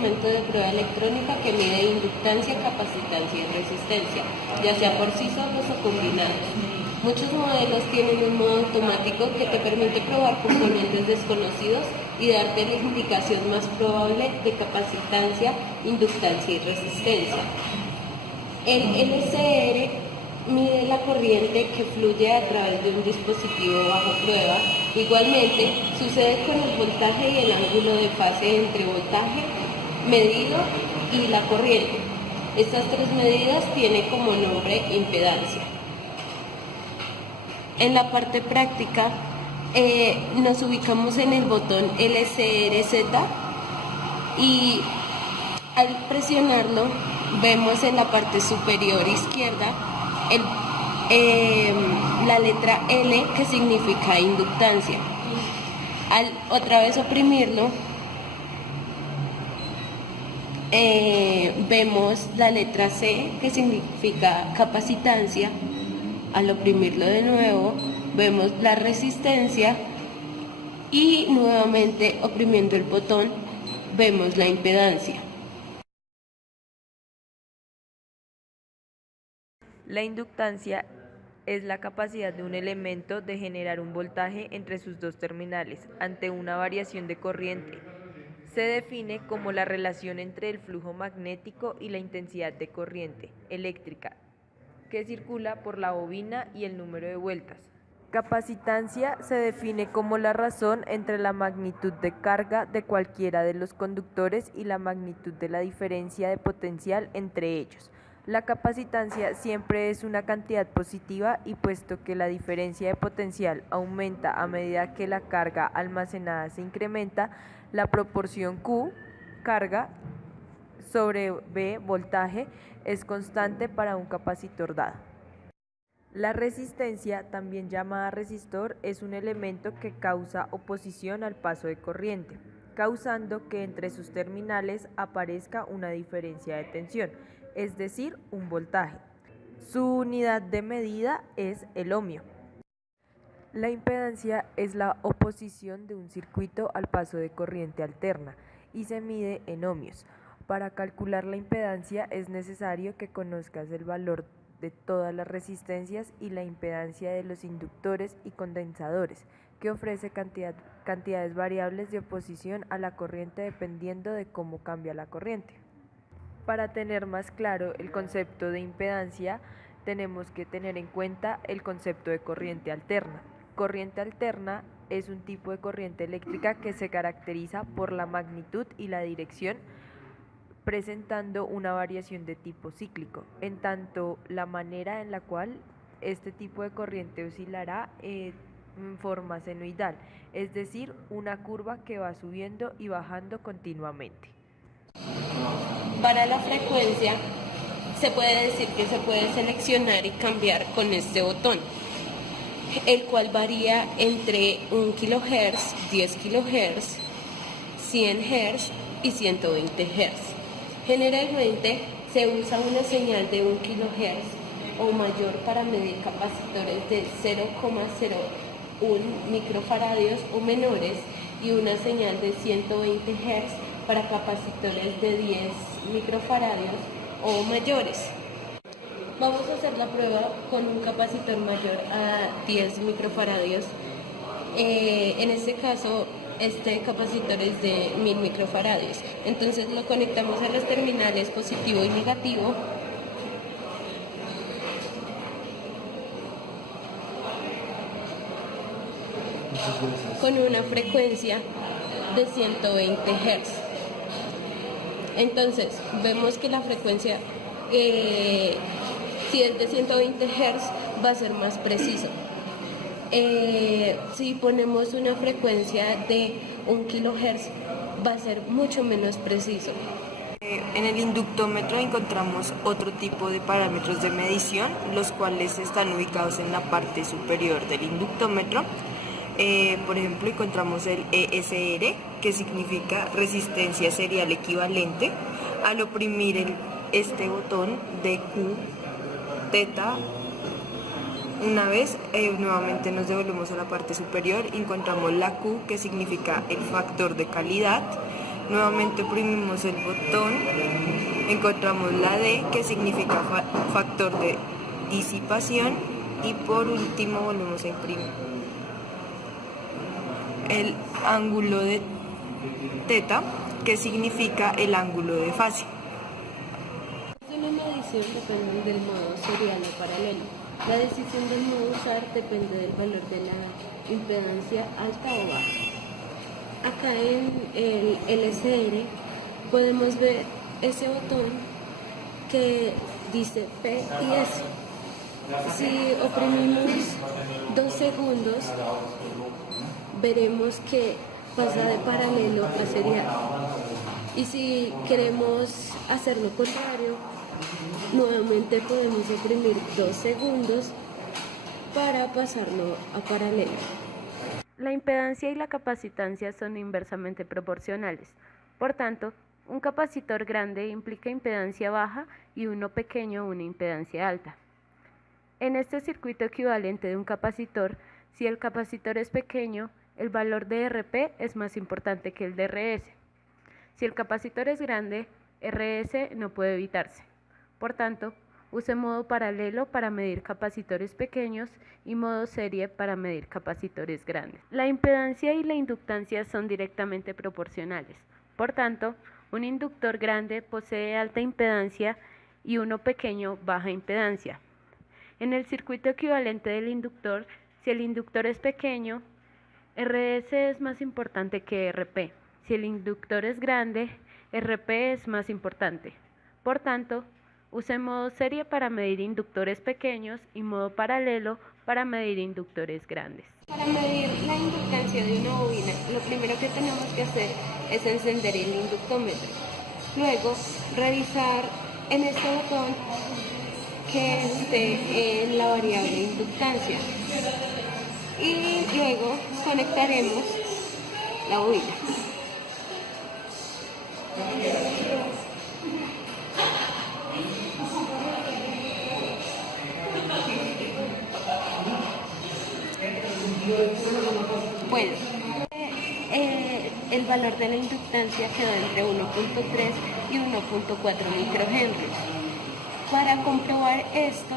instrumento de prueba electrónica que mide inductancia, capacitancia y resistencia, ya sea por sí solos o combinados. Muchos modelos tienen un modo automático que te permite probar componentes desconocidos y darte la indicación más probable de capacitancia, inductancia y resistencia. El LCR mide la corriente que fluye a través de un dispositivo bajo prueba. Igualmente, sucede con el voltaje y el ángulo de fase entre voltaje medido y la corriente. Estas tres medidas tienen como nombre impedancia. En la parte práctica, nos ubicamos en el botón LCRZ y al presionarlo vemos en la parte superior izquierda la letra L, que significa inductancia. Al otra vez oprimirlo, vemos la letra C, que significa capacitancia. Al oprimirlo de nuevo, vemos la resistencia y nuevamente oprimiendo el botón, vemos la impedancia. La inductancia es la capacidad de un elemento de generar un voltaje entre sus dos terminales ante una variación de corriente. Se define como la relación entre el flujo magnético y la intensidad de corriente eléctrica que circula por la bobina y el número de vueltas. Capacitancia se define como la razón entre la magnitud de carga de cualquiera de los conductores y la magnitud de la diferencia de potencial entre ellos. La capacitancia siempre es una cantidad positiva y puesto que la diferencia de potencial aumenta a medida que la carga almacenada se incrementa, la proporción Q, carga, sobre V, voltaje, es constante para un capacitor dado. La resistencia, también llamada resistor, es un elemento que causa oposición al paso de corriente, causando que entre sus terminales aparezca una diferencia de tensión, es decir, un voltaje. Su unidad de medida es el ohmio. La impedancia es la oposición de un circuito al paso de corriente alterna y se mide en ohmios. Para calcular la impedancia es necesario que conozcas el valor de todas las resistencias y la impedancia de los inductores y condensadores, que ofrece cantidades variables de oposición a la corriente dependiendo de cómo cambia la corriente. Para tener más claro el concepto de impedancia, tenemos que tener en cuenta el concepto de corriente alterna. Corriente alterna es un tipo de corriente eléctrica que se caracteriza por la magnitud y la dirección, presentando una variación de tipo cíclico, en tanto la manera en la cual este tipo de corriente oscilará en forma senoidal, es decir, una curva que va subiendo y bajando continuamente. Para la frecuencia, se puede decir que se puede seleccionar y cambiar con este botón, el cual varía entre 1 kHz, 10 kHz, 100 Hz y 120 Hz. Generalmente se usa una señal de 1 kHz o mayor para medir capacitores de 0,01 microfaradios o menores y una señal de 120 Hz para capacitores de 10 microfaradios o mayores. Vamos a hacer la prueba con un capacitor mayor a 10 microfaradios. En este caso, este capacitor es de 1000 microfaradios. Entonces lo conectamos a los terminales positivo y negativo. Con una frecuencia de 120 Hz. Entonces vemos que la frecuencia, si es de 120 Hz, va a ser más preciso. Si ponemos una frecuencia de 1 kHz, va a ser mucho menos preciso. En el inductómetro encontramos otro tipo de parámetros de medición, los cuales están ubicados en la parte superior del inductómetro. Por ejemplo, encontramos el ESR, que significa resistencia serial equivalente. Al oprimir este botón de Q, teta, una vez, nuevamente nos devolvemos a la parte superior, encontramos la Q, que significa el factor de calidad, Nuevamente oprimimos el botón, encontramos la D, que significa factor de disipación, y por último volvemos a imprimir. El ángulo de teta, que significa el ángulo de fase. De la medición dependen del modo serial o paralelo. La decisión del modo usar depende del valor de la impedancia alta o baja. Acá en el LCR podemos ver ese botón que dice P y S. Si oprimimos 2 segundos, veremos que pasa de paralelo a serial. Y si queremos hacer lo contrario, nuevamente podemos oprimir 2 segundos para pasarlo a paralelo. La impedancia y la capacitancia son inversamente proporcionales. Por tanto, un capacitor grande implica impedancia baja y uno pequeño una impedancia alta. En este circuito equivalente de un capacitor, si el capacitor es pequeño, el valor de RP es más importante que el de RS. Si el capacitor es grande, RS no puede evitarse. Por tanto, use modo paralelo para medir capacitores pequeños y modo serie para medir capacitores grandes. La impedancia y la inductancia son directamente proporcionales. Por tanto, un inductor grande posee alta impedancia y uno pequeño baja impedancia. En el circuito equivalente del inductor, si el inductor es pequeño, RS es más importante que RP. Si el inductor es grande, RP es más importante. Por tanto, use modo serie para medir inductores pequeños y modo paralelo para medir inductores grandes. Para medir la inductancia de una bobina, lo primero que tenemos que hacer es encender el inductómetro. Luego, revisar en este botón que esté en la variable inductancia. Y luego conectaremos la bobina. Bueno, el valor de la inductancia quedó entre 1.3 y 1.4 microhenrios. Para comprobar esto,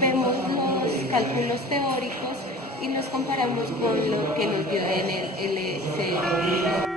vemos los cálculos teóricos y los comparamos con lo que nos dio en el LCR.